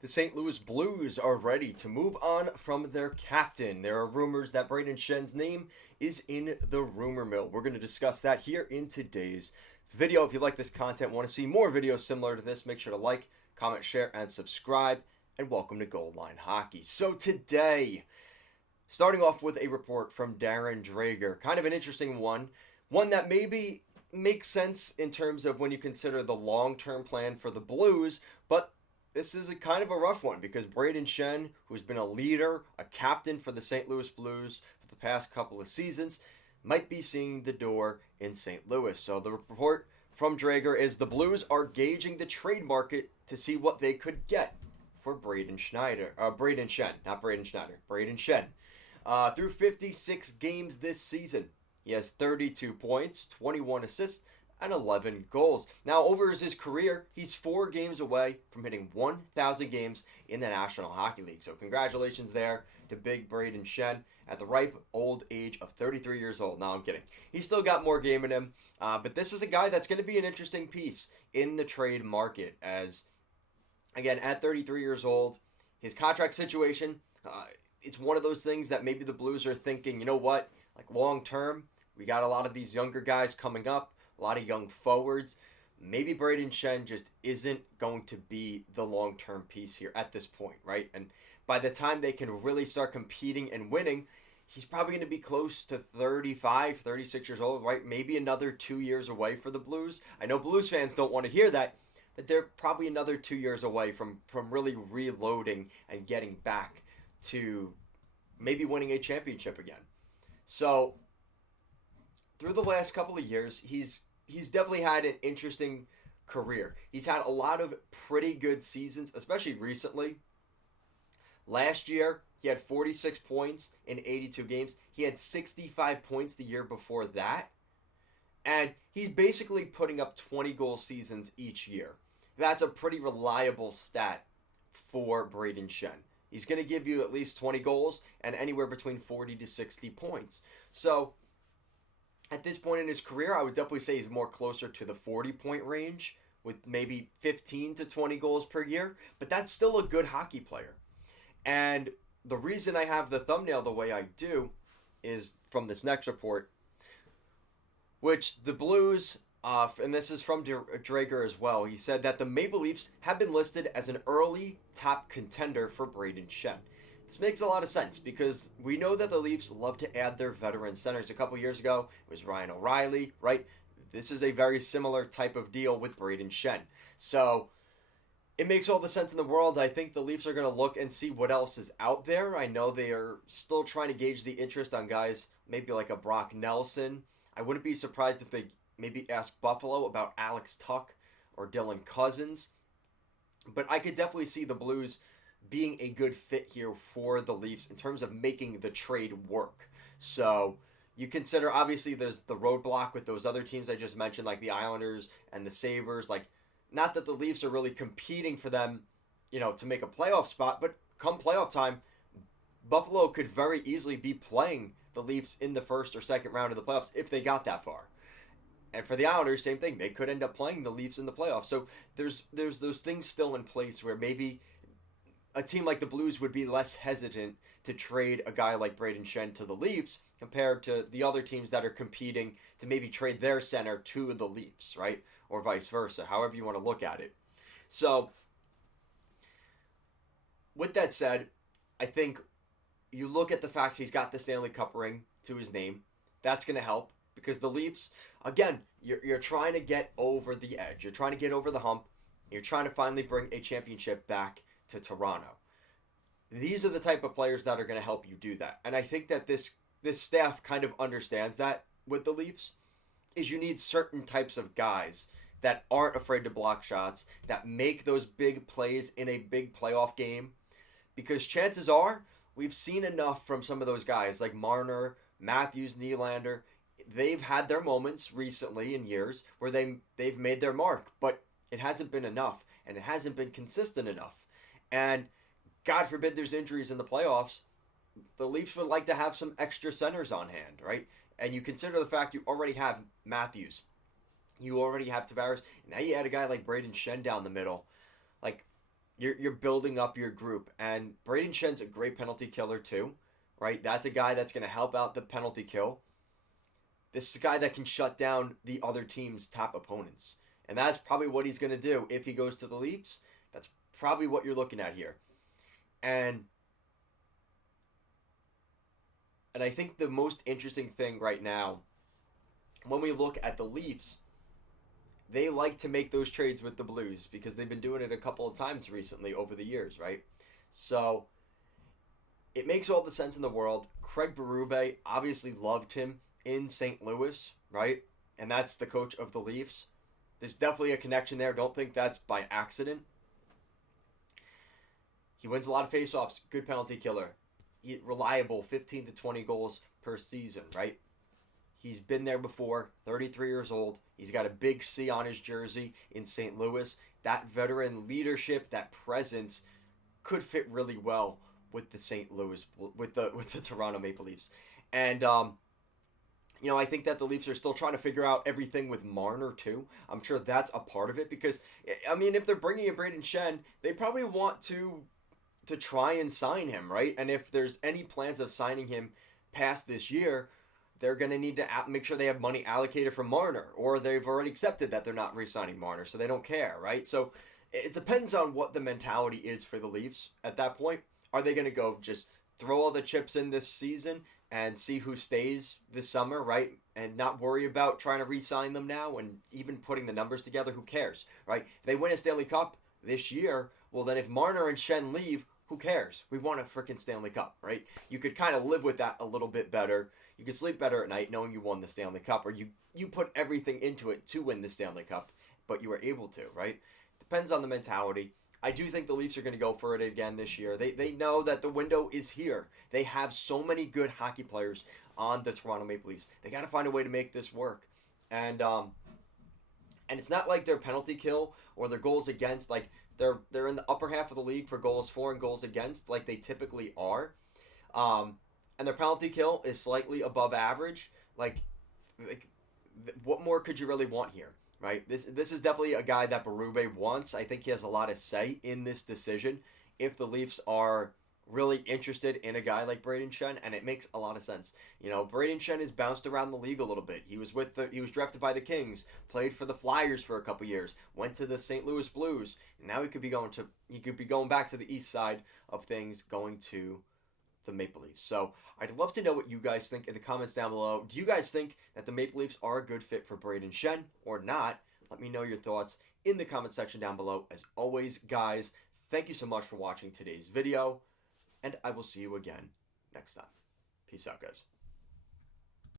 The St. Louis Blues are ready to move on from their captain. There are rumors that Brayden Schenn's name is in the rumor mill. We're going to discuss that here in today's video. If you like this content, want to see more videos similar to this, make sure to like, comment, share, and subscribe. And welcome to Goal Line Hockey. So today, starting off with a report from Darren Dreger, kind of an interesting one that maybe makes sense in terms of when you consider the long-term plan for the Blues, but this is a kind of a rough one because Brayden Schenn, who's been a leader, a captain for the St. Louis Blues for the past couple of seasons, might be seeing the door in St. Louis. So the report from Drager is the Blues are gauging the trade market to see what they could get for Brayden Schenn. Through 56 games this season, he has 32 points, 21 assists, and 11 goals. Now, over his career, he's 4 games away from hitting 1,000 games in the National Hockey League. So congratulations there to big Brayden Schenn at the ripe old age of 33 years old. No, I'm kidding. He's still got more game in him. But this is a guy that's going to be an interesting piece in the trade market as, again, at 33 years old, his contract situation, it's one of those things that maybe the Blues are thinking, you know what, like long term, we got a lot of these younger guys coming up, a lot of young forwards. Maybe Brayden Schenn just isn't going to be the long-term piece here at this point, right? And by the time they can really start competing and winning, he's probably going to be close to 35, 36 years old, right? Maybe another 2 years away for the Blues. I know Blues fans don't want to hear that, but they're probably another 2 years away from really reloading and getting back to maybe winning a championship again. So through the last couple of years, he's definitely had an interesting career. He's had a lot of pretty good seasons, especially recently. Last year, he had 46 points in 82 games. He had 65 points the year before that. And he's basically putting up 20-goal seasons each year. That's a pretty reliable stat for Brayden Schenn. He's going to give you at least 20 goals and anywhere between 40 to 60 points. So at this point in his career, I would definitely say he's more closer to the 40-point range with maybe 15 to 20 goals per year. But that's still a good hockey player. And the reason I have the thumbnail the way I do is from this next report, which the Blues, and this is from Drager as well, he said that the Maple Leafs have been listed as an early top contender for Brayden Schenn. This makes a lot of sense because we know that the Leafs love to add their veteran centers. A couple years ago, it was Ryan O'Reilly, right? This is a very similar type of deal with Brayden Schenn. So it makes all the sense in the world. I think the Leafs are going to look and see what else is out there. I know they are still trying to gauge the interest on guys maybe like a Brock Nelson. I wouldn't be surprised if they maybe ask Buffalo about Alex Tuch or Dylan Cousins. But I could definitely see the Blues being a good fit here for the Leafs in terms of making the trade work. So you consider, obviously, there's the roadblock with those other teams I just mentioned, like the Islanders and the Sabres. Like, not that the Leafs are really competing for them, to make a playoff spot, but come playoff time, Buffalo could very easily be playing the Leafs in the first or second round of the playoffs if they got that far. And for the Islanders, same thing. They could end up playing the Leafs in the playoffs. So there's those things still in place where maybe a team like the Blues would be less hesitant to trade a guy like Brayden Schenn to the Leafs compared to the other teams that are competing to maybe trade their center to the Leafs, right? Or vice versa, however you want to look at it. So with that said, I think you look at the fact he's got the Stanley Cup ring to his name. That's going to help because the Leafs, again, you're trying to get over the edge. You're trying to get over the hump. You're trying to finally bring a championship back to Toronto. These are the type of players that are going to help you do that. And I think that this staff kind of understands that with the Leafs, is you need certain types of guys that aren't afraid to block shots, that make those big plays in a big playoff game. Because chances are, we've seen enough from some of those guys like Marner, Matthews, Nylander. They've had their moments recently in years where they've made their mark, but it hasn't been enough, and it hasn't been consistent enough. And God forbid there's injuries in the playoffs, the Leafs would like to have some extra centers on hand, right? And you consider the fact you already have Matthews, you already have Tavares, and now you add a guy like Brayden Schenn down the middle. Like, you're building up your group, and Brayden Schenn's a great penalty killer too, right? That's a guy that's going to help out the penalty kill. This is a guy that can shut down the other team's top opponents, and that's probably what he's going to do if he goes to the Leafs. That's probably what you're looking at here, and I think the most interesting thing right now, when we look at the Leafs, they like to make those trades with the Blues because they've been doing it a couple of times recently over the years, right? So it makes all the sense in the world. Craig Berube obviously loved him in St. Louis, right? And that's the coach of the Leafs. There's definitely a connection there. Don't think that's by accident. He wins a lot of faceoffs. Good penalty killer. Reliable, 15 to 20 goals per season, right? He's been there before, 33 years old. He's got a big C on his jersey in St. Louis. That veteran leadership, that presence could fit really well with the St. Louis, with the Toronto Maple Leafs. And, I think that the Leafs are still trying to figure out everything with Marner, too. I'm sure that's a part of it because, if they're bringing in Brayden Schenn, they probably want to try and sign him, right? And if there's any plans of signing him past this year, they're going to need to make sure they have money allocated for Marner, or they've already accepted that they're not re-signing Marner, so they don't care, right? So it depends on what the mentality is for the Leafs at that point. Are they going to go just throw all the chips in this season and see who stays this summer, right? And not worry about trying to re-sign them now and even putting the numbers together? Who cares, right? If they win a Stanley Cup this year, well, then if Marner and Schenn leave, who cares? We won a freaking Stanley Cup, right? You could kind of live with that a little bit better. You can sleep better at night knowing you won the Stanley Cup, or you put everything into it to win the Stanley Cup, but you were able to, right? Depends on the mentality. I do think the Leafs are going to go for it again this year. They know that the window is here. They have so many good hockey players on the Toronto Maple Leafs. They got to find a way to make this work. And it's not like their penalty kill or their goals against, like they're in the upper half of the league for goals for and goals against, like they typically are. And their penalty kill is slightly above average. Like what more could you really want here, right? This is definitely a guy that Berube wants. I think he has a lot of say in this decision if the Leafs are really interested in a guy like Brayden Schenn, and it makes a lot of sense. Brayden Schenn has bounced around the league a little bit. He was drafted by the Kings, played for the Flyers for a couple years, went to the St. Louis Blues, and now he could be going back to the east side of things, going to the Maple Leafs. So I'd love to know what you guys think in the comments down below. Do you guys think that the Maple Leafs are a good fit for Brayden Schenn or not? Let me know your thoughts in the comment section down below. As always, guys, thank you so much for watching today's video, and I will see you again next time. Peace out, guys.